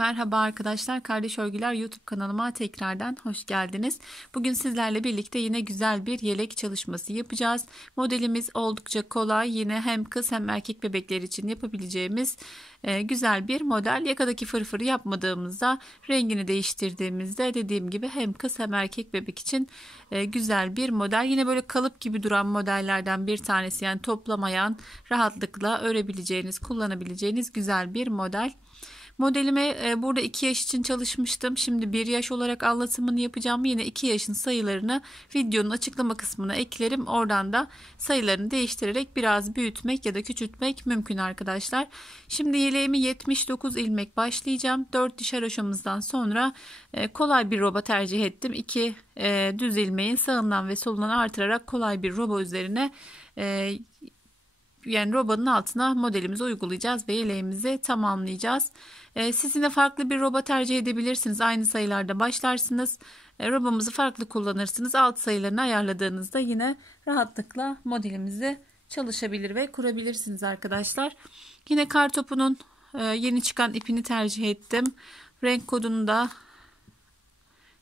Merhaba arkadaşlar, Kardeş Örgüler YouTube kanalıma tekrardan hoş geldiniz. Bugün sizlerle birlikte yine güzel bir yelek çalışması yapacağız. Modelimiz oldukça kolay, yine hem kız hem erkek bebekler için yapabileceğimiz güzel bir model. Yakadaki fırfırı yapmadığımızda, rengini değiştirdiğimizde dediğim gibi hem kız hem erkek bebek için güzel bir model. Yine böyle kalıp gibi duran modellerden bir tanesi, yani toplamayan, rahatlıkla örebileceğiniz, kullanabileceğiniz güzel bir model. Modelime burada 2 yaş için çalışmıştım. Şimdi 1 yaş olarak anlatımını yapacağım. Yine 2 yaşın sayılarını videonun açıklama kısmına eklerim. Oradan da sayılarını değiştirerek biraz büyütmek ya da küçültmek mümkün arkadaşlar. Şimdi yeleğimi 79 ilmek başlayacağım. 4 diş haroşamızdan sonra kolay bir roba tercih ettim. 2 düz ilmeğin sağından ve solundan artırarak kolay bir roba üzerine yani robanın altına modelimizi uygulayacağız ve yeleğimizi tamamlayacağız. Siz yine farklı bir roba tercih edebilirsiniz. Aynı sayılarda başlarsınız. Robamızı farklı kullanırsınız. Alt sayılarını ayarladığınızda yine rahatlıkla modelimizi çalışabilir ve kurabilirsiniz arkadaşlar. Yine kartopunun yeni çıkan ipini tercih ettim. Renk kodunu da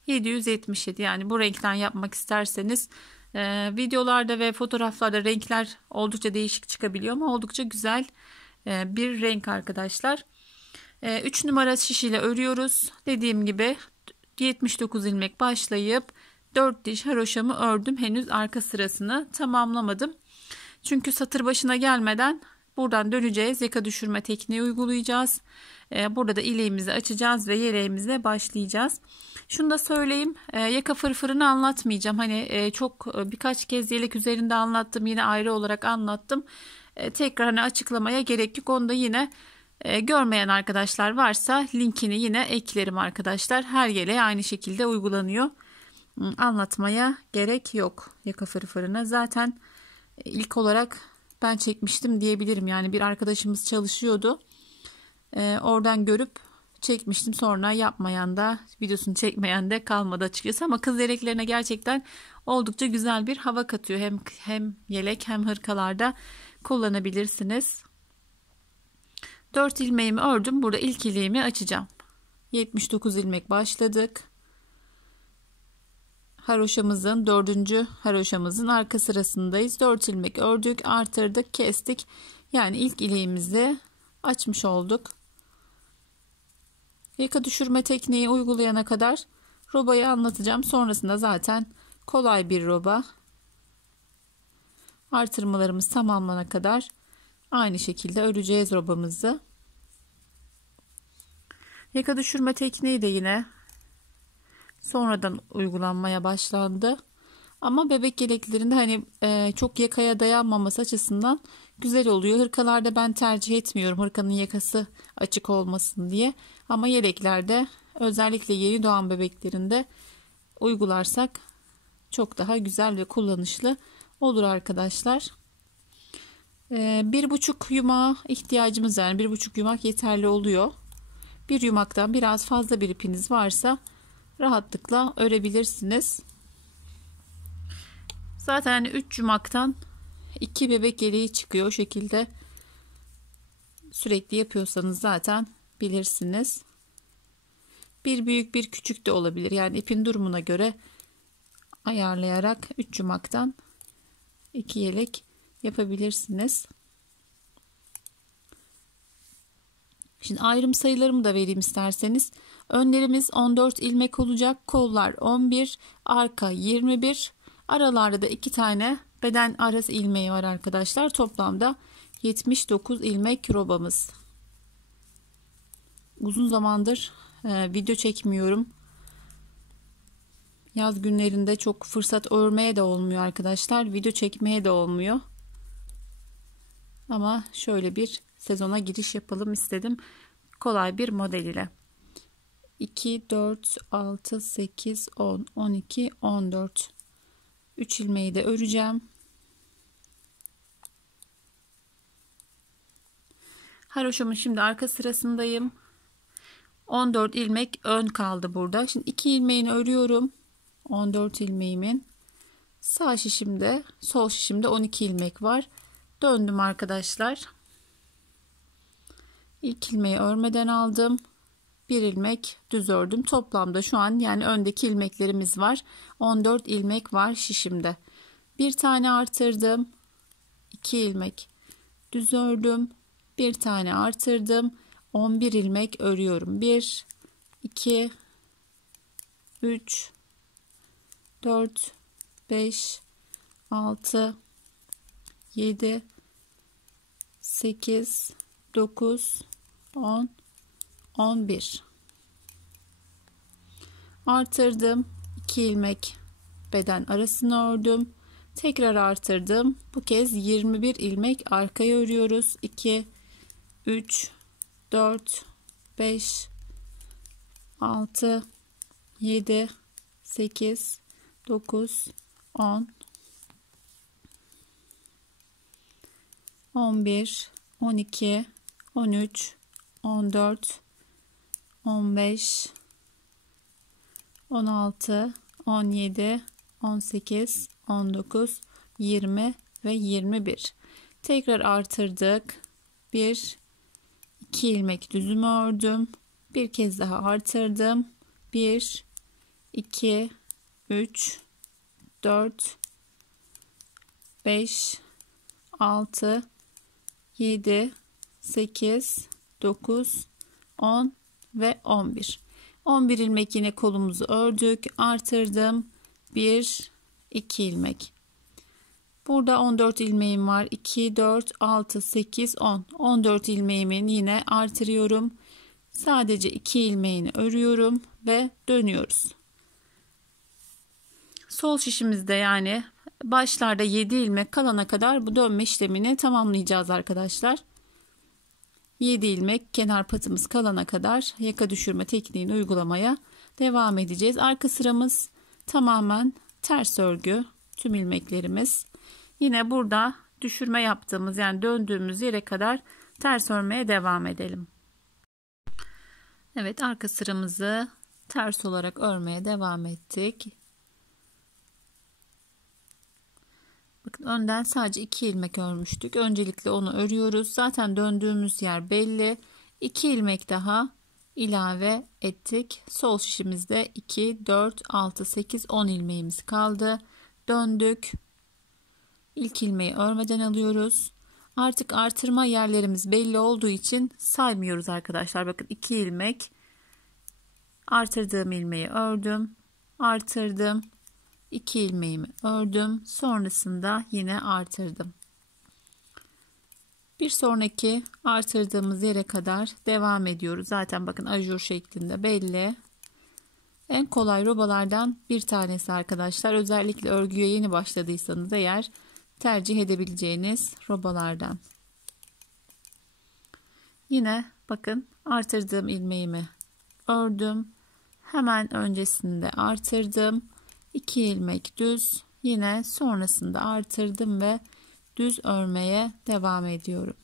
777, yani bu renkten yapmak isterseniz. Videolarda ve fotoğraflarda renkler oldukça değişik çıkabiliyor ama oldukça güzel bir renk arkadaşlar. 3 numara şiş ile örüyoruz. Dediğim gibi 79 ilmek başlayıp 4 diş haroşamı ördüm. Henüz arka sırasını tamamlamadım. Çünkü satır başına gelmeden buradan döneceğiz. Yaka düşürme tekniği uygulayacağız. Burada da ileğimizi açacağız ve yeleğimize başlayacağız. Şunu da söyleyeyim, yaka fırfırını anlatmayacağım. Hani çok birkaç kez yelek üzerinde anlattım, yine ayrı olarak anlattım. Tekrar hani açıklamaya gerek yok. Onu da yine görmeyen arkadaşlar varsa linkini yine eklerim arkadaşlar. Her yeleğe aynı şekilde uygulanıyor. Anlatmaya gerek yok yaka fırfırını. Zaten ilk olarak ben çekmiştim diyebilirim. Yani bir arkadaşımız çalışıyordu. Oradan görüp çekmiştim. Sonra yapmayan da, videosunu çekmeyen de kalmadı açıkçası. Ama kız yeleklerine gerçekten oldukça güzel bir hava katıyor. Hem yelek hem hırkalarda kullanabilirsiniz. 4 ilmeğimi ördüm. Burada ilk ilmeğimi açacağım. 79 ilmek başladık. Haroşamızın 4. haroşamızın arka sırasındayız. 4 ilmek ördük, artırdık, kestik. Yani ilk ilmeğimizi açmış olduk. Yaka düşürme tekniği uygulayana kadar robayı anlatacağım. Sonrasında zaten kolay bir roba. Artırmalarımız tamamlanana kadar aynı şekilde öreceğiz robamızı. Yaka düşürme tekniği de yine sonradan uygulanmaya başlandı. Ama bebek yeleklerinde hani çok yakaya dayanmaması açısından güzel oluyor. Hırkalarda ben tercih etmiyorum, hırkanın yakası açık olmasın diye. Ama yeleklerde, özellikle yeni doğan bebeklerinde uygularsak çok daha güzel ve kullanışlı olur arkadaşlar. 1,5 yumağa ihtiyacımız var. Yani 1,5 yumak yeterli oluyor. Bir yumaktan biraz fazla bir ipiniz varsa rahatlıkla örebilirsiniz. Zaten hani 3 yumaktan 2 bebek yeleği çıkıyor. O şekilde sürekli yapıyorsanız zaten bilirsiniz. Bir büyük bir küçük de olabilir. Yani ipin durumuna göre ayarlayarak 3 yumaktan 2 yelek yapabilirsiniz. Şimdi ayrım sayılarımı da vereyim isterseniz. Önlerimiz 14 ilmek olacak. Kollar 11, arka 21. Aralarda da 2 tane beden arası ilmeği var arkadaşlar. Toplamda 79 ilmek robamız. Uzun zamandır video çekmiyorum. Yaz günlerinde çok fırsat örmeye de olmuyor arkadaşlar. Video çekmeye de olmuyor. Ama şöyle bir sezona giriş yapalım istedim. Kolay bir model ile. 2, 4, 6, 8, 10, 12, 14. 3 ilmeği de öreceğim. Haroşamın şimdi arka sırasındayım. 14 ilmek ön kaldı burada. Şimdi 2 ilmeğini örüyorum. 14 ilmeğimin sağ şişimde, sol şişimde 12 ilmek var. Döndüm arkadaşlar. İlk ilmeği örmeden aldım. bir ilmek düz ördüm. Toplamda şu an yani öndeki ilmeklerimiz var. 14 ilmek var şişimde. Bir tane artırdım. 2 ilmek düz ördüm. Bir tane artırdım. 11 ilmek örüyorum. 1 2 3 4 5 6 7 8 9 10 11 artırdım. 2 ilmek beden arasını ördüm. Tekrar artırdım. Bu kez 21 ilmek arkaya örüyoruz. 2 3 4 5 6 7 8 9 10 11 12 13 14 15 16 17 18 19 20 ve 21 tekrar artırdık. 1 2 ilmek düzümü ördüm. Bir kez daha artırdım. 1 2 3 4 5 6 7 8 9 10 ve 11 11 ilmek yine kolumuzu ördük, artırdım. 1 2 ilmek. Burada 14 ilmeğim var. 2 4 6 8 10 14 ilmeğimin yine artırıyorum. Sadece 2 ilmeğini örüyorum ve dönüyoruz. Sol şişimizde yani başlarda 7 ilmek kalana kadar bu dönme işlemini tamamlayacağız arkadaşlar. 7 ilmek kenar patımız kalana kadar yaka düşürme tekniğini uygulamaya devam edeceğiz. Arka sıramız tamamen ters örgü, tüm ilmeklerimiz. Yine burada düşürme yaptığımız yani döndüğümüz yere kadar ters örmeye devam edelim. Evet, arka sıramızı ters olarak örmeye devam ettik. Bakın önden sadece 2 ilmek örmüştük. Öncelikle onu örüyoruz. Zaten döndüğümüz yer belli. 2 ilmek daha ilave ettik. Sol şişimizde 2, 4, 6, 8, 10 ilmeğimiz kaldı. Döndük. İlk ilmeği örmeden alıyoruz. Artık artırma yerlerimiz belli olduğu için saymıyoruz arkadaşlar. Bakın 2 ilmek artırdığım ilmeği ördüm. Artırdım. 2 ilmeğimi ördüm. Sonrasında yine artırdım. Bir sonraki artırdığımız yere kadar devam ediyoruz. Zaten bakın ajur şeklinde belli. En kolay robalardan bir tanesi arkadaşlar. Özellikle örgüye yeni başladıysanız eğer tercih edebileceğiniz robalardan. Yine bakın artırdığım ilmeğimi ördüm. Hemen öncesinde artırdım. 2 ilmek düz, yine sonrasında artırdım ve düz örmeye devam ediyorum.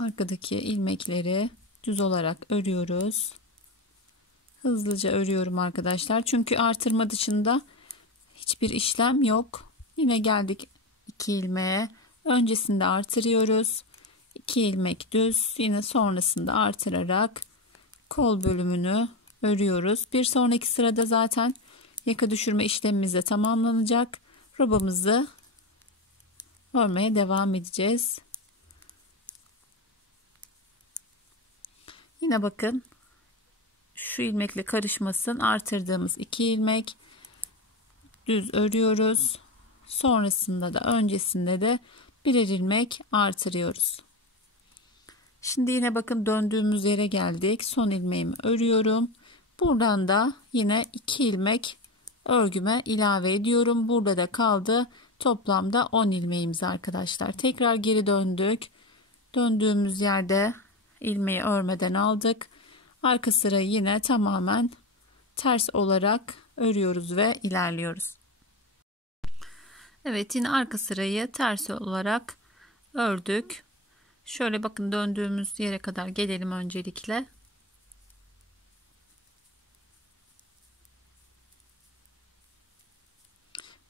Arkadaki ilmekleri düz olarak örüyoruz. Hızlıca örüyorum arkadaşlar. Çünkü artırma dışında hiçbir işlem yok. Yine geldik 2 ilmeğe. Öncesinde artırıyoruz. 2 ilmek düz. Yine sonrasında artırarak kol bölümünü örüyoruz. Bir sonraki sırada zaten yaka düşürme işlemimiz de tamamlanacak. Robamızı örmeye devam edeceğiz. Yine bakın şu ilmekle karışmasın. Artırdığımız 2 ilmek düz örüyoruz. Sonrasında da öncesinde de birer ilmek artırıyoruz. Şimdi yine bakın döndüğümüz yere geldik. Son ilmeğimi örüyorum. Buradan da yine 2 ilmek örgüme ilave ediyorum. Burada da kaldı toplamda 10 ilmeğimiz arkadaşlar. Tekrar geri döndük. Döndüğümüz yerde ilmeği örmeden aldık. Arka sırayı yine tamamen ters olarak örüyoruz ve ilerliyoruz. Evet, yine arka sırayı ters olarak ördük. Şöyle bakın, döndüğümüz yere kadar gelelim öncelikle.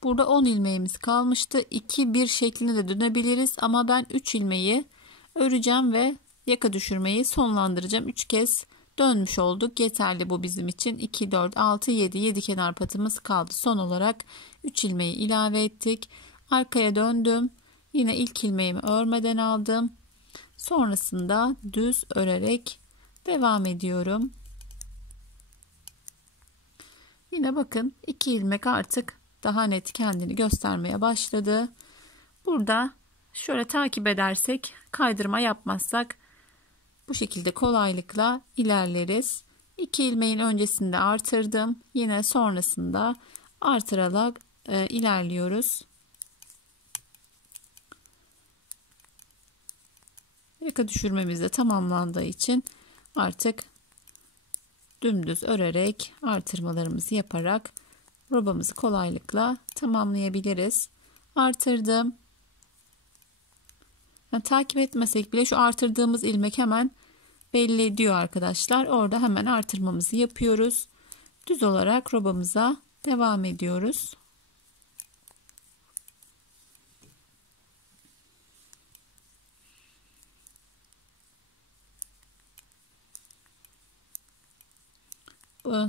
Burada 10 ilmeğimiz kalmıştı. 2-1 şeklinde de dönebiliriz ama ben 3 ilmeği öreceğim ve yaka düşürmeyi sonlandıracağım. 3 kez dönmüş olduk. Yeterli bu bizim için. 2, 4, 6, 7 kenar patımız kaldı. Son olarak 3 ilmeği ilave ettik. Arkaya döndüm. Yine ilk ilmeğimi örmeden aldım. Sonrasında düz örerek devam ediyorum. Yine bakın 2 ilmek artık daha net kendini göstermeye başladı. Burada şöyle takip edersek, kaydırma yapmazsak bu şekilde kolaylıkla ilerleriz. 2 ilmeğin öncesinde artırdım. Yine sonrasında artırarak ilerliyoruz. Yaka düşürmemiz de tamamlandığı için artık dümdüz örerek artırmalarımızı yaparak robamızı kolaylıkla tamamlayabiliriz. Artırdım. Yani takip etmesek bile şu artırdığımız ilmek hemen belli ediyor arkadaşlar. Orada hemen artırmamızı yapıyoruz. Düz olarak robamıza devam ediyoruz.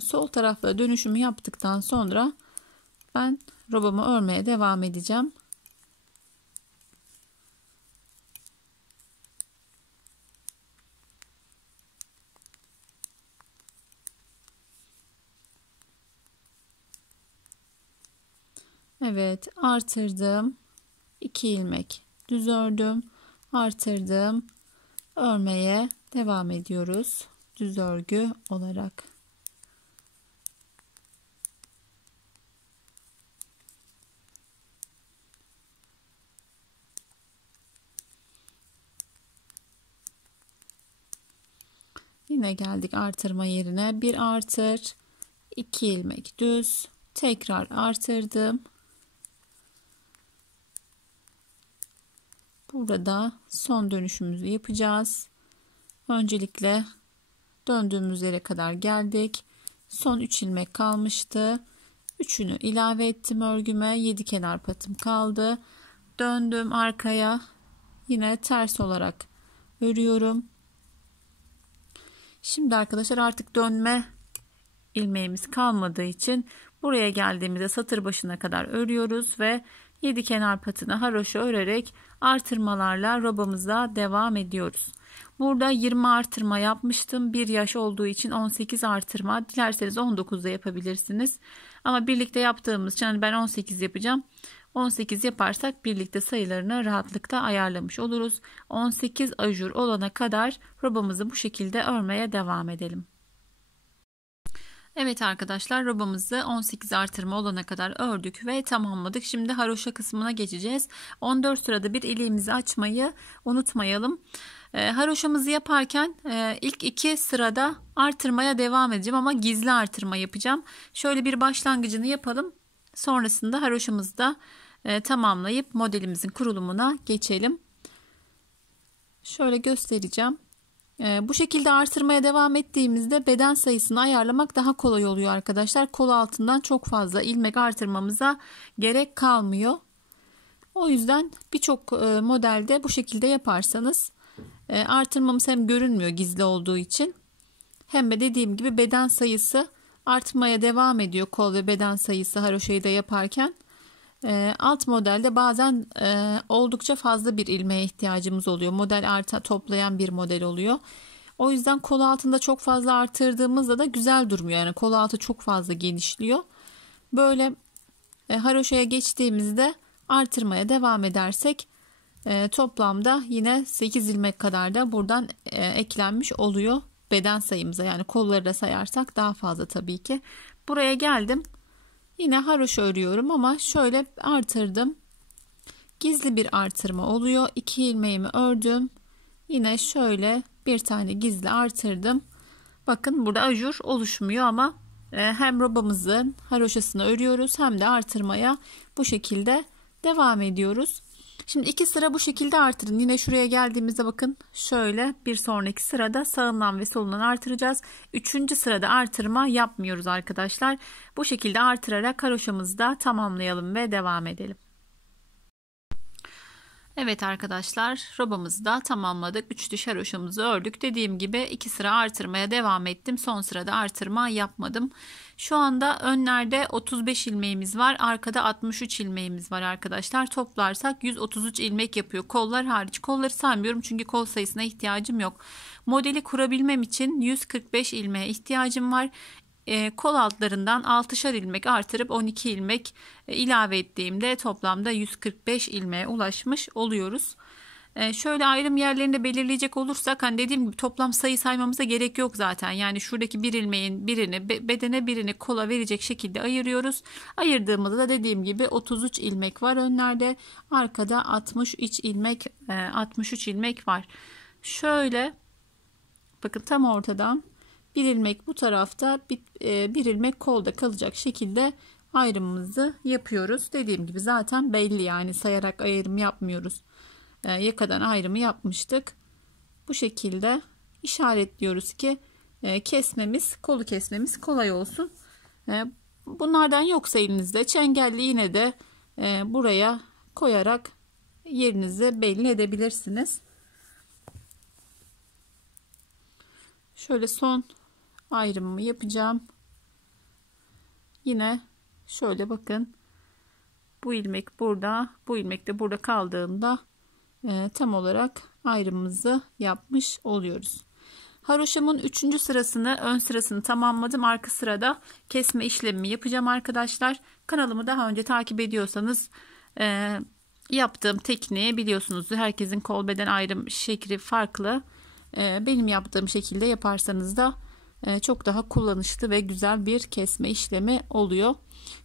Sol tarafla dönüşümü yaptıktan sonra ben robamı örmeye devam edeceğim. Evet, artırdım. 2 ilmek düz ördüm. Artırdım. Örmeye devam ediyoruz. Düz örgü olarak. Yine geldik artırma yerine. Bir artır, 2 ilmek düz, tekrar artırdım. Burada son dönüşümüzü yapacağız. Öncelikle döndüğümüz yere kadar geldik. Son 3 ilmek kalmıştı. 3'ünü ilave ettim örgüme. 7 kenar patım kaldı. Döndüm arkaya. Yine ters olarak örüyorum. Şimdi arkadaşlar artık dönme ilmeğimiz kalmadığı için buraya geldiğimizde satır başına kadar örüyoruz ve 7 kenar patını haroşa örerek artırmalarla robamıza devam ediyoruz. Burada 20 artırma yapmıştım. 1 yaş olduğu için 18 artırma. Dilerseniz 19 da yapabilirsiniz. Ama birlikte yaptığımız için hani ben 18 yapacağım. 18 yaparsak birlikte sayılarını rahatlıkla ayarlamış oluruz. 18 ajur olana kadar robamızı bu şekilde örmeye devam edelim. Evet arkadaşlar, robamızı 18 artırma olana kadar ördük ve tamamladık. Şimdi haroşa kısmına geçeceğiz. 14 sırada bir iliğimizi açmayı unutmayalım. Haroşamızı yaparken ilk 2 sırada artırmaya devam edeceğim ama gizli artırma yapacağım. Şöyle bir başlangıcını yapalım. Sonrasında haroşamızı da tamamlayıp modelimizin kurulumuna geçelim. Şöyle göstereceğim. Bu şekilde artırmaya devam ettiğimizde beden sayısını ayarlamak daha kolay oluyor arkadaşlar. Kol altından çok fazla ilmek artırmamıza gerek kalmıyor. O yüzden birçok modelde bu şekilde yaparsanız artırmamız hem görünmüyor gizli olduğu için, hem de dediğim gibi beden sayısı artmaya devam ediyor. Kol ve beden sayısı haroşayı da yaparken. Alt modelde bazen oldukça fazla bir ilmeğe ihtiyacımız oluyor. Model arta toplayan bir model oluyor. O yüzden kol altında çok fazla artırdığımızda da güzel durmuyor. Yani kol altı çok fazla genişliyor. Böyle haroşaya geçtiğimizde artırmaya devam edersek toplamda yine 8 ilmek kadar da buradan eklenmiş oluyor beden sayımıza. Yani kolları da sayarsak daha fazla tabii ki. Buraya geldim. Yine haroşa örüyorum ama şöyle artırdım. Gizli bir artırma oluyor. 2 ilmeğimi ördüm. Yine şöyle bir tane gizli artırdım. Bakın burada ajur oluşmuyor ama hem robamızın haroşasını örüyoruz hem de artırmaya bu şekilde devam ediyoruz. Şimdi 2 sıra bu şekilde artırın. Yine şuraya geldiğimizde bakın şöyle bir sonraki sırada sağından ve solundan artıracağız. 3. sırada artırma yapmıyoruz arkadaşlar. Bu şekilde artırarak haroşamızı da tamamlayalım ve devam edelim. Evet arkadaşlar, robamızı da tamamladık. 3 diş haroşamızı ördük. Dediğim gibi 2 sıra artırmaya devam ettim. Son sırada artırma yapmadım. Şu anda önlerde 35 ilmeğimiz var. Arkada 63 ilmeğimiz var arkadaşlar. Toplarsak 133 ilmek yapıyor. Kollar hariç. Kolları saymıyorum çünkü kol sayısına ihtiyacım yok. Modeli kurabilmem için 145 ilmeğe ihtiyacım var. Kol altlarından 6'şar ilmek artırıp 12 ilmek ilave ettiğimde toplamda 145 ilmeğe ulaşmış oluyoruz. Şöyle ayrım yerlerini de belirleyecek olursak, hani dediğim gibi toplam sayı saymamıza gerek yok zaten. Yani şuradaki bir ilmeğin birini bedene, birini kola verecek şekilde ayırıyoruz. Ayırdığımızda da dediğim gibi 33 ilmek var önlerde. Arkada 63 ilmek var. Şöyle bakın, tam ortadan bir ilmek bu tarafta, bir ilmek kolda kalacak şekilde ayrımımızı yapıyoruz. Dediğim gibi zaten belli, yani sayarak ayrım yapmıyoruz. Yakadan ayrımı yapmıştık. Bu şekilde işaretliyoruz ki kolu kesmemiz kolay olsun. Bunlardan yoksa elinizde çengelli iğne de buraya koyarak yerinizi belli edebilirsiniz. Şöyle son ayrımımı yapacağım. Yine şöyle bakın, bu ilmek burada, bu ilmek de burada kaldığında tam olarak ayrımımızı yapmış oluyoruz. Haroşamın 3. sırasını, ön sırasını tamamladım. Arka sırada kesme işlemimi yapacağım arkadaşlar. Kanalımı daha önce takip ediyorsanız yaptığım tekniği biliyorsunuzdur. Herkesin kol beden ayrım şekli farklı. Benim yaptığım şekilde yaparsanız da çok daha kullanışlı ve güzel bir kesme işlemi oluyor.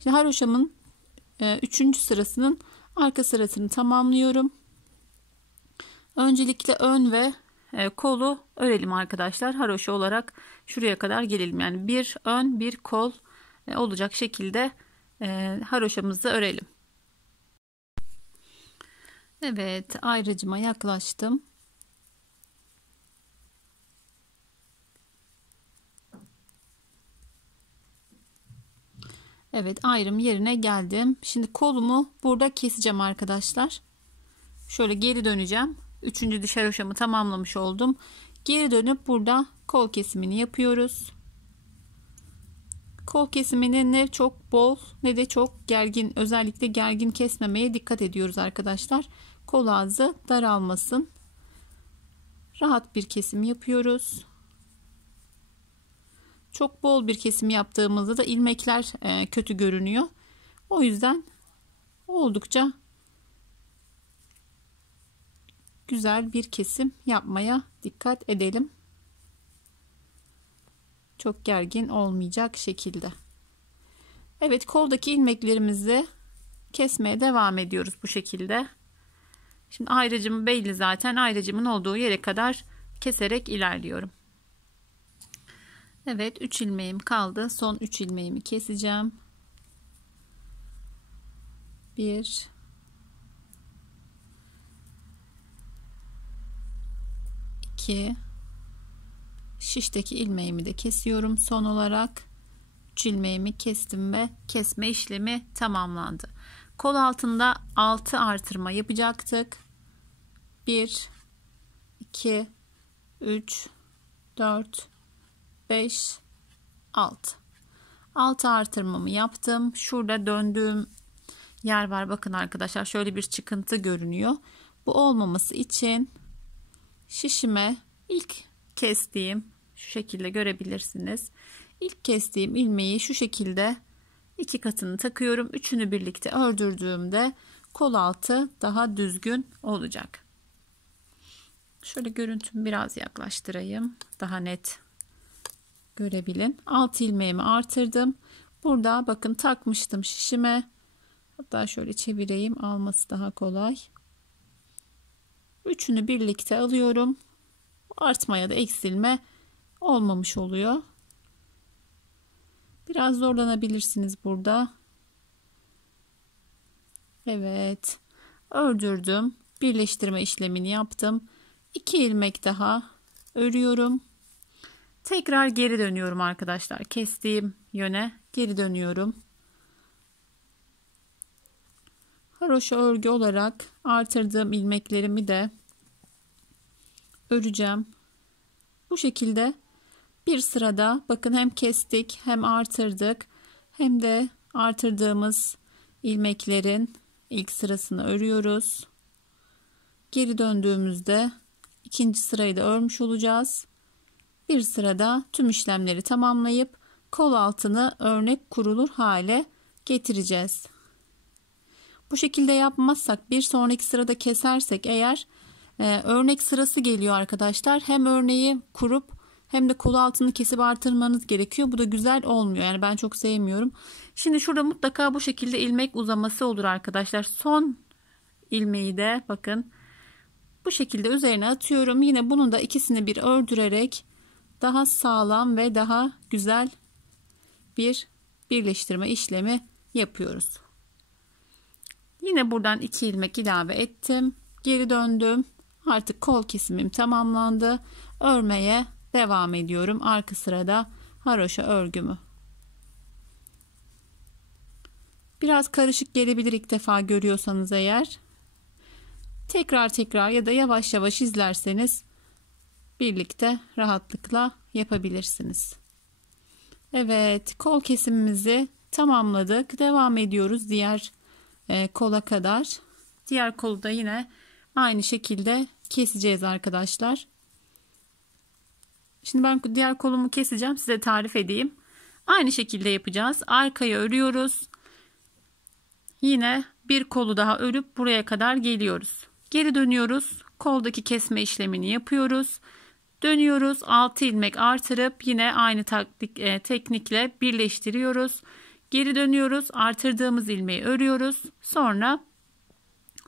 Şimdi haroşamın 3. sırasının arka sırasını tamamlıyorum. Öncelikle ön ve kolu örelim arkadaşlar. Haroşa olarak şuraya kadar gelelim. Yani bir ön bir kol olacak şekilde haroşamızı örelim. Evet, ayrıcıma yaklaştım. Evet, ayrım yerine geldim. Şimdi kolumu burada keseceğim arkadaşlar. Şöyle geri döneceğim. 3. diş haroşamı tamamlamış oldum. Geri dönüp burada kol kesimini yapıyoruz. Kol kesimini ne çok bol ne de çok gergin, özellikle gergin kesmemeye dikkat ediyoruz arkadaşlar. Kol ağzı daralmasın. Rahat bir kesim yapıyoruz. Çok bol bir kesim yaptığımızda da ilmekler kötü görünüyor. O yüzden oldukça güzel bir kesim yapmaya dikkat edelim. Çok gergin olmayacak şekilde. Evet, koldaki ilmeklerimizi kesmeye devam ediyoruz bu şekilde. Şimdi ayrıcım belli zaten. Ayrıcımın olduğu yere kadar keserek ilerliyorum. Evet, 3 ilmeğim kaldı. Son 3 ilmeğimi keseceğim. 1 2 şişteki ilmeğimi de kesiyorum. Son olarak 3 ilmeğimi kestim ve kesme işlemi tamamlandı. Kol altında 6 artırma yapacaktık. 1 2 3 4 5 6 artırmamı yaptım. Şurada döndüğüm yer var. Bakın arkadaşlar, şöyle bir çıkıntı görünüyor. Bu olmaması için şişime ilk kestiğim, şu şekilde görebilirsiniz. İlk kestiğim ilmeği şu şekilde 2 katını takıyorum. Üçünü birlikte ördürdüğümde kol altı daha düzgün olacak. Şöyle görüntümü biraz yaklaştırayım. Daha net görebilin. 6 ilmeğimi artırdım. Burada bakın takmıştım şişime. Hatta şöyle çevireyim, alması daha kolay. Üçünü birlikte alıyorum. Artma ya da eksilme olmamış oluyor. Biraz zorlanabilirsiniz burada. Evet, ördürdüm. birleştirme işlemini yaptım. 2 ilmek daha örüyorum. Tekrar geri dönüyorum arkadaşlar. Kestiğim yöne geri dönüyorum. Haroşa örgü olarak artırdığım ilmeklerimi de öreceğim. Bu şekilde bir sırada bakın hem kestik hem artırdık hem de artırdığımız ilmeklerin ilk sırasını örüyoruz. Geri döndüğümüzde ikinci sırayı da örmüş olacağız. Bir sırada tüm işlemleri tamamlayıp kol altını örnek kurulur hale getireceğiz. Bu şekilde yapmazsak bir sonraki sırada kesersek eğer örnek sırası geliyor arkadaşlar. Hem örneği kurup hem de kol altını kesip artırmanız gerekiyor. Bu da güzel olmuyor. Yani ben çok sevmiyorum. Şimdi şurada mutlaka bu şekilde ilmek uzaması olur arkadaşlar. Son ilmeği de bakın bu şekilde üzerine atıyorum. Yine bunun da ikisini bir ördürerek daha sağlam ve daha güzel bir birleştirme işlemi yapıyoruz. Yine buradan 2 ilmek ilave ettim. Geri döndüm. Artık kol kesimim tamamlandı. Örmeye devam ediyorum. Arka sırada haroşa örgümü. Biraz karışık gelebilir ilk defa görüyorsanız eğer. Tekrar ya da yavaş yavaş izlerseniz birlikte rahatlıkla yapabilirsiniz. Evet, kol kesimimizi tamamladık. Devam ediyoruz diğer kola kadar. Diğer kolu da yine aynı şekilde keseceğiz arkadaşlar. Şimdi ben diğer kolumu keseceğim, size tarif edeyim. Aynı şekilde yapacağız. Arkaya örüyoruz. Yine bir kolu daha örüp buraya kadar geliyoruz. Geri dönüyoruz. Koldaki kesme işlemini yapıyoruz. Dönüyoruz. 6 ilmek artırıp yine aynı teknikle birleştiriyoruz. Geri dönüyoruz. Artırdığımız ilmeği örüyoruz. Sonra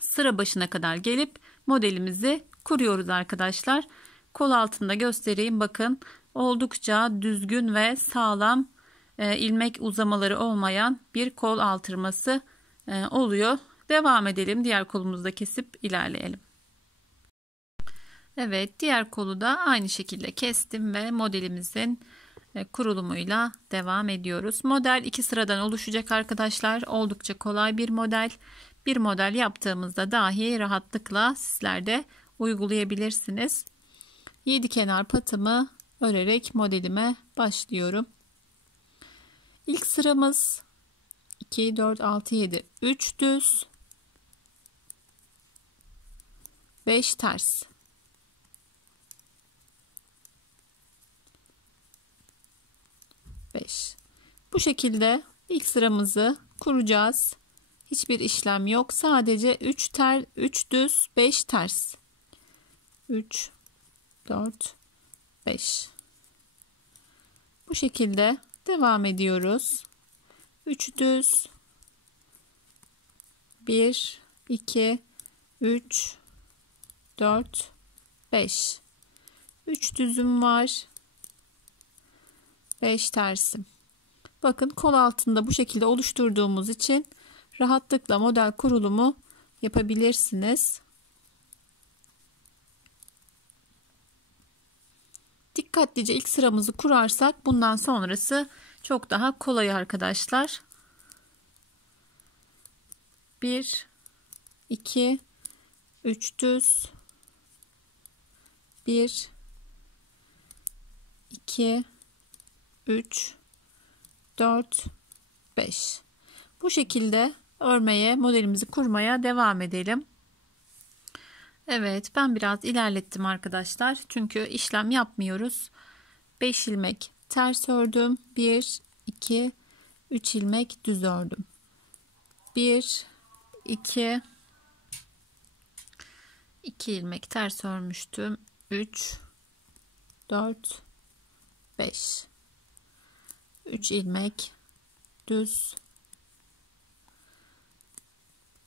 sıra başına kadar gelip modelimizi kuruyoruz arkadaşlar. Kol altında göstereyim. Bakın oldukça düzgün ve sağlam ilmek uzamaları olmayan bir kol artırması oluyor. Devam edelim. Diğer kolumuzu da kesip ilerleyelim. Evet, diğer kolu da aynı şekilde kestim ve modelimizin kurulumuyla devam ediyoruz. Model 2 sıradan oluşacak arkadaşlar. Oldukça kolay bir model. Bir model yaptığımızda dahi rahatlıkla sizler de uygulayabilirsiniz. 7 kenar patımı örerek modelime başlıyorum. İlk sıramız 2, 4, 6, 7, 3 düz, 5 ters. 5. Bu şekilde ilk sıramızı kuracağız. Hiçbir işlem yok. Sadece 3 düz, 5 ters. 3, 4, 5. Bu şekilde devam ediyoruz. 3 düz, 1, 2, 3, 4, 5. 3 düzüm var. 5 tersim. Bakın kol altında bu şekilde oluşturduğumuz için rahatlıkla model kurulumu yapabilirsiniz. Dikkatlice ilk sıramızı kurarsak bundan sonrası çok daha kolay arkadaşlar. 1, 2, 3 düz, 1, 2, 3, 4, 5. Bu şekilde örmeye, modelimizi kurmaya devam edelim. Evet, ben biraz ilerlettim arkadaşlar. Çünkü işlem yapmıyoruz. 5 ilmek ters ördüm. 1, 2, 3 ilmek düz ördüm. 1, 2, 2 ilmek ters örmüştüm. 3, 4, 5. 3 ilmek düz,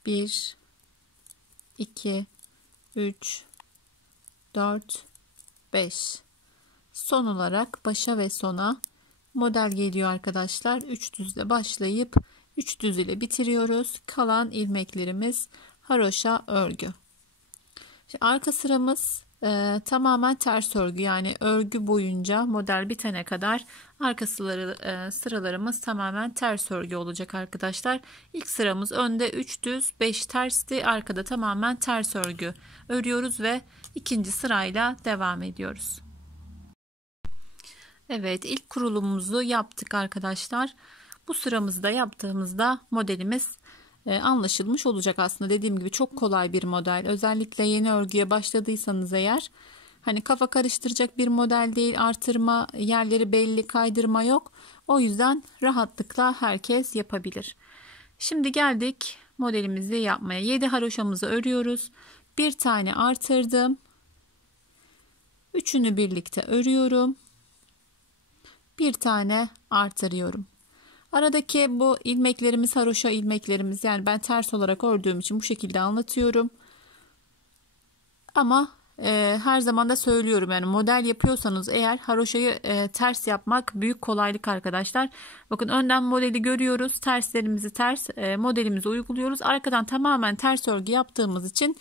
1, 2, 3, 4, 5. Son olarak başa ve sona model geliyor arkadaşlar. 3 düzle başlayıp 3 düz ile bitiriyoruz. Kalan ilmeklerimiz haroşa örgü. Şimdi arka sıramız tamamen ters örgü, yani örgü boyunca model bitene kadar arka sıralarımız tamamen ters örgü olacak arkadaşlar. İlk sıramız önde 3 düz 5 tersti, arkada tamamen ters örgü örüyoruz ve ikinci sırayla devam ediyoruz. Evet, ilk kurulumumuzu yaptık arkadaşlar. Bu sıramızda yaptığımızda modelimiz anlaşılmış olacak. Aslında dediğim gibi çok kolay bir model. Özellikle yeni örgüye başladıysanız eğer, hani kafa karıştıracak bir model değil. Artırma yerleri belli, kaydırma yok. O yüzden rahatlıkla herkes yapabilir. Şimdi geldik modelimizi yapmaya. 7 haroşamızı örüyoruz. Bir tane artırdım. Üçünü birlikte örüyorum. Bir tane artırıyorum. Aradaki bu ilmeklerimiz haroşa ilmeklerimiz, yani ben ters olarak ördüğüm için bu şekilde anlatıyorum. Ama her zaman da söylüyorum, yani model yapıyorsanız eğer haroşayı ters yapmak büyük kolaylık arkadaşlar. Bakın, önden modeli görüyoruz, terslerimizi modelimizi uyguluyoruz. Arkadan tamamen ters örgü yaptığımız için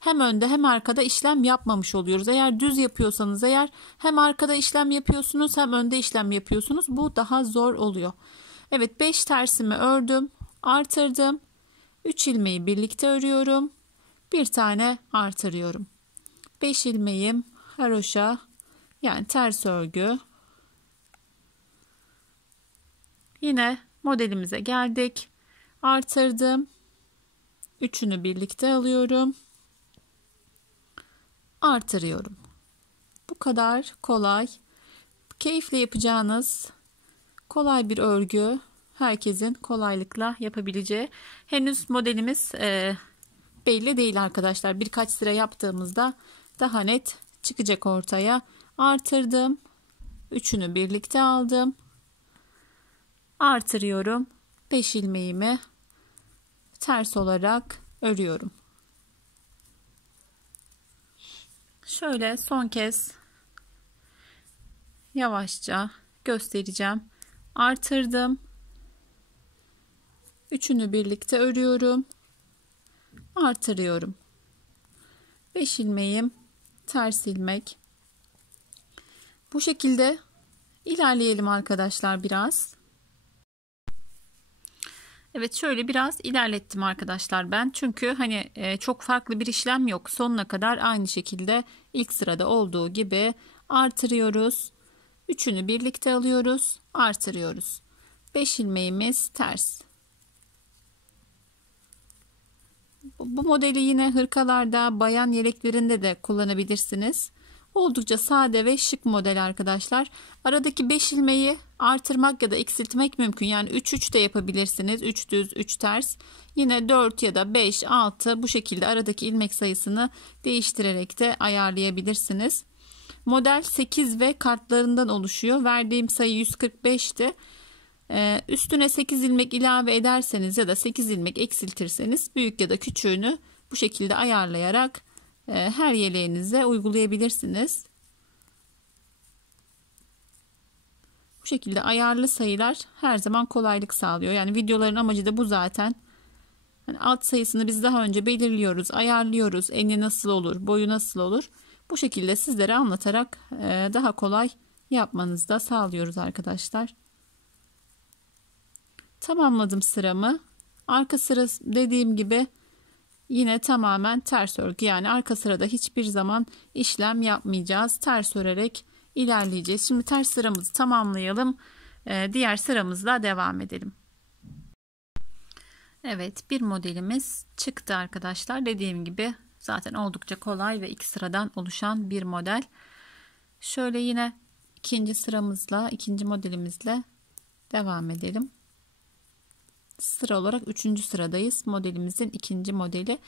hem önde hem arkada işlem yapmamış oluyoruz. Eğer düz yapıyorsanız eğer, hem arkada işlem yapıyorsunuz hem önde işlem yapıyorsunuz. Bu daha zor oluyor. Evet, 5 tersimi ördüm, artırdım. 3 ilmeği birlikte örüyorum. Bir tane artırıyorum. 5 ilmeğim haroşa, yani ters örgü. Yine modelimize geldik. Artırdım. Üçünü birlikte alıyorum. Artırıyorum. Bu kadar kolay. Keyifle yapacağınız kolay bir örgü. Herkesin kolaylıkla yapabileceği. Henüz modelimiz belli değil arkadaşlar. Birkaç sıra yaptığımızda daha net çıkacak ortaya. Artırdım. Üçünü birlikte aldım. Artırıyorum. 5 ilmeğimi ters olarak örüyorum. Şöyle son kez yavaşça göstereceğim. Artırdım. Üçünü birlikte örüyorum. Artırıyorum. 5 ilmeğim ters ilmek. Bu şekilde ilerleyelim arkadaşlar biraz. Evet, şöyle biraz ilerlettim arkadaşlar ben. Çünkü hani çok farklı bir işlem yok. Sonuna kadar aynı şekilde ilk sırada olduğu gibi artırıyoruz. Üçünü birlikte alıyoruz. Artırıyoruz. 5 ilmeğimiz ters. Bu modeli yine hırkalarda, bayan yeleklerinde de kullanabilirsiniz. Oldukça sade ve şık model arkadaşlar. Aradaki 5 ilmeği artırmak ya da eksiltmek mümkün. Yani 3-3 de yapabilirsiniz. 3 düz 3 ters. Yine 4 ya da 5 6 bu şekilde aradaki ilmek sayısını değiştirerek de ayarlayabilirsiniz. Model 8 ve kartlarından oluşuyor. Verdiğim sayı 145'ti. Üstüne 8 ilmek ilave ederseniz ya da 8 ilmek eksiltirseniz büyük ya da küçüğünü bu şekilde ayarlayarak her yeleğinize uygulayabilirsiniz. Bu şekilde ayarlı sayılar her zaman kolaylık sağlıyor. Yani videoların amacı da bu zaten. Yani alt sayısını biz daha önce belirliyoruz, ayarlıyoruz. Eni nasıl olur, boyu nasıl olur. Bu şekilde sizlere anlatarak daha kolay yapmanızı da sağlıyoruz arkadaşlar. Tamamladım sıramı. Arka sıra dediğim gibi yine tamamen ters örgü, yani arka sırada hiçbir zaman işlem yapmayacağız. Ters örerek ilerleyeceğiz. Şimdi ters sıramızı tamamlayalım. Diğer sıramızla devam edelim. Evet, bir modelimiz çıktı arkadaşlar. Dediğim gibi zaten oldukça kolay ve 2 sıradan oluşan bir model. Şöyle yine ikinci modelimizle devam edelim. Sıra olarak 3. sıradayız. Modelimizin 2. modeli.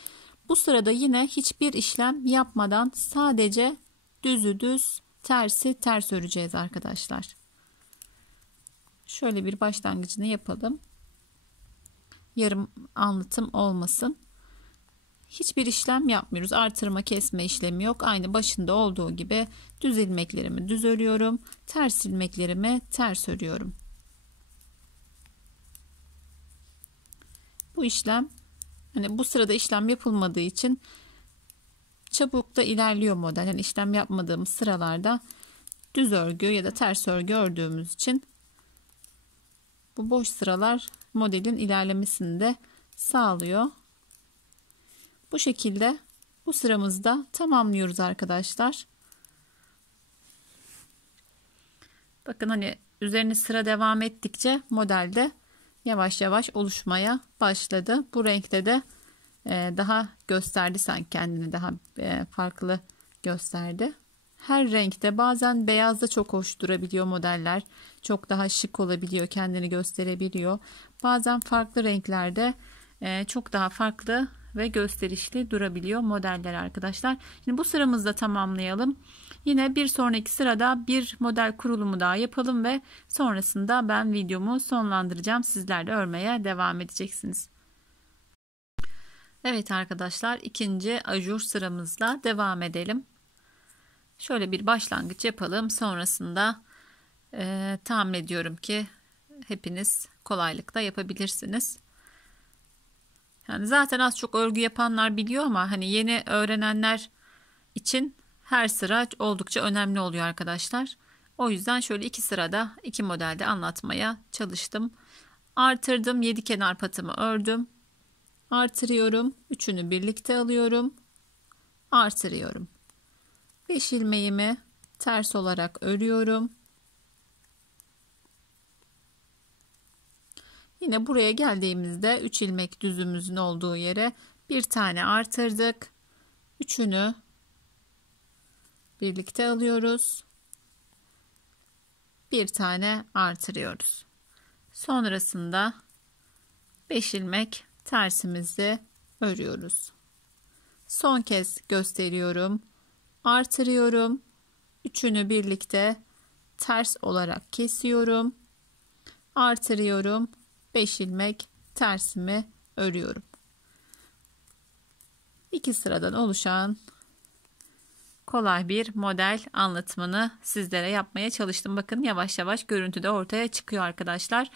Bu sırada yine hiçbir işlem yapmadan sadece düzü düz, tersi ters öreceğiz arkadaşlar. Şöyle bir başlangıcını yapalım. Yarım anlatım olmasın. Hiçbir işlem yapmıyoruz. Artırma kesme işlemi yok. Aynı başında olduğu gibi düz ilmeklerimi düz örüyorum. Ters ilmeklerimi ters örüyorum. Bu işlem, hani bu sırada işlem yapılmadığı için çabuk da ilerliyor model. Yani işlem yapmadığımız sıralarda düz örgü ya da ters örgü ördüğümüz için bu boş sıralar modelin ilerlemesini de sağlıyor. Bu şekilde bu sıramızda tamamlıyoruz arkadaşlar. Bakın hani üzerine sıra devam ettikçe modelde yavaş yavaş oluşmaya başladı. Bu renkte de daha gösterdi, sanki kendini daha farklı gösterdi. Her renkte, bazen beyazda çok hoş durabiliyor modeller. Çok daha şık olabiliyor, kendini gösterebiliyor. Bazen farklı renklerde çok daha farklı ve gösterişli durabiliyor modeller arkadaşlar. Şimdi bu sıramızda tamamlayalım. Yine bir sonraki sırada bir model kurulumu daha yapalım ve sonrasında ben videomu sonlandıracağım. Sizler de örmeye devam edeceksiniz. Evet arkadaşlar, ikinci ajur sıramızla devam edelim. Şöyle bir başlangıç yapalım. Sonrasında tahmin ediyorum ki hepiniz kolaylıkla yapabilirsiniz. Yani zaten az çok örgü yapanlar biliyor ama hani yeni öğrenenler için her sıra oldukça önemli oluyor arkadaşlar. O yüzden şöyle iki sırada iki modelde anlatmaya çalıştım. Artırdım, 7 kenar patımı ördüm. Artırıyorum, üçünü birlikte alıyorum. Artırıyorum. 5 ilmeğimi ters olarak örüyorum. Yine buraya geldiğimizde 3 ilmek düzümüzün olduğu yere bir tane artırdık. Üçünü birlikte alıyoruz. Bir tane artırıyoruz. Sonrasında 5 ilmek tersimizi örüyoruz. Son kez gösteriyorum. Artırıyorum. Üçünü birlikte ters olarak kesiyorum. Artırıyorum. 5 ilmek tersimi örüyorum. İki sıradan oluşan kolay bir model anlatımını sizlere yapmaya çalıştım. Bakın yavaş yavaş görüntüde ortaya çıkıyor arkadaşlar.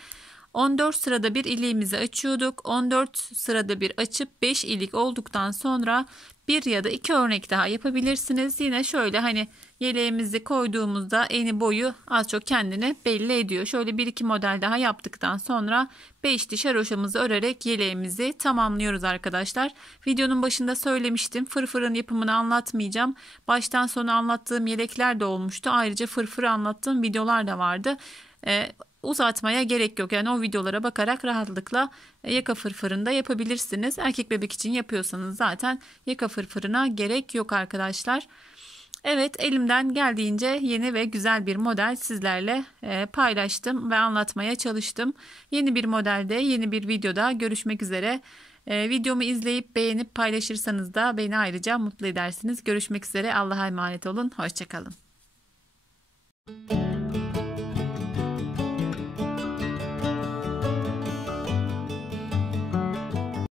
14 sırada bir iliğimizi açıyorduk. 14 sırada bir açıp 5 ilik olduktan sonra bir ya da iki örnek daha yapabilirsiniz. Yine şöyle hani yeleğimizi koyduğumuzda eni boyu az çok kendini belli ediyor. Şöyle bir iki model daha yaptıktan sonra 5 diş haroşamızı örerek yeleğimizi tamamlıyoruz arkadaşlar. Videonun başında söylemiştim. Fırfırın yapımını anlatmayacağım. Baştan sona anlattığım yelekler de olmuştu. Ayrıca fırfırı anlattığım videolar da vardı. Uzatmaya gerek yok. Yani o videolara bakarak rahatlıkla yaka fırfırında yapabilirsiniz. Erkek bebek için yapıyorsanız zaten yaka fırfırına gerek yok arkadaşlar. Evet, elimden geldiğince yeni ve güzel bir model sizlerle paylaştım ve anlatmaya çalıştım. Yeni bir modelde, yeni bir videoda görüşmek üzere. Videomu izleyip beğenip paylaşırsanız da beni ayrıca mutlu edersiniz. Görüşmek üzere. Allah'a emanet olun. Hoşça kalın.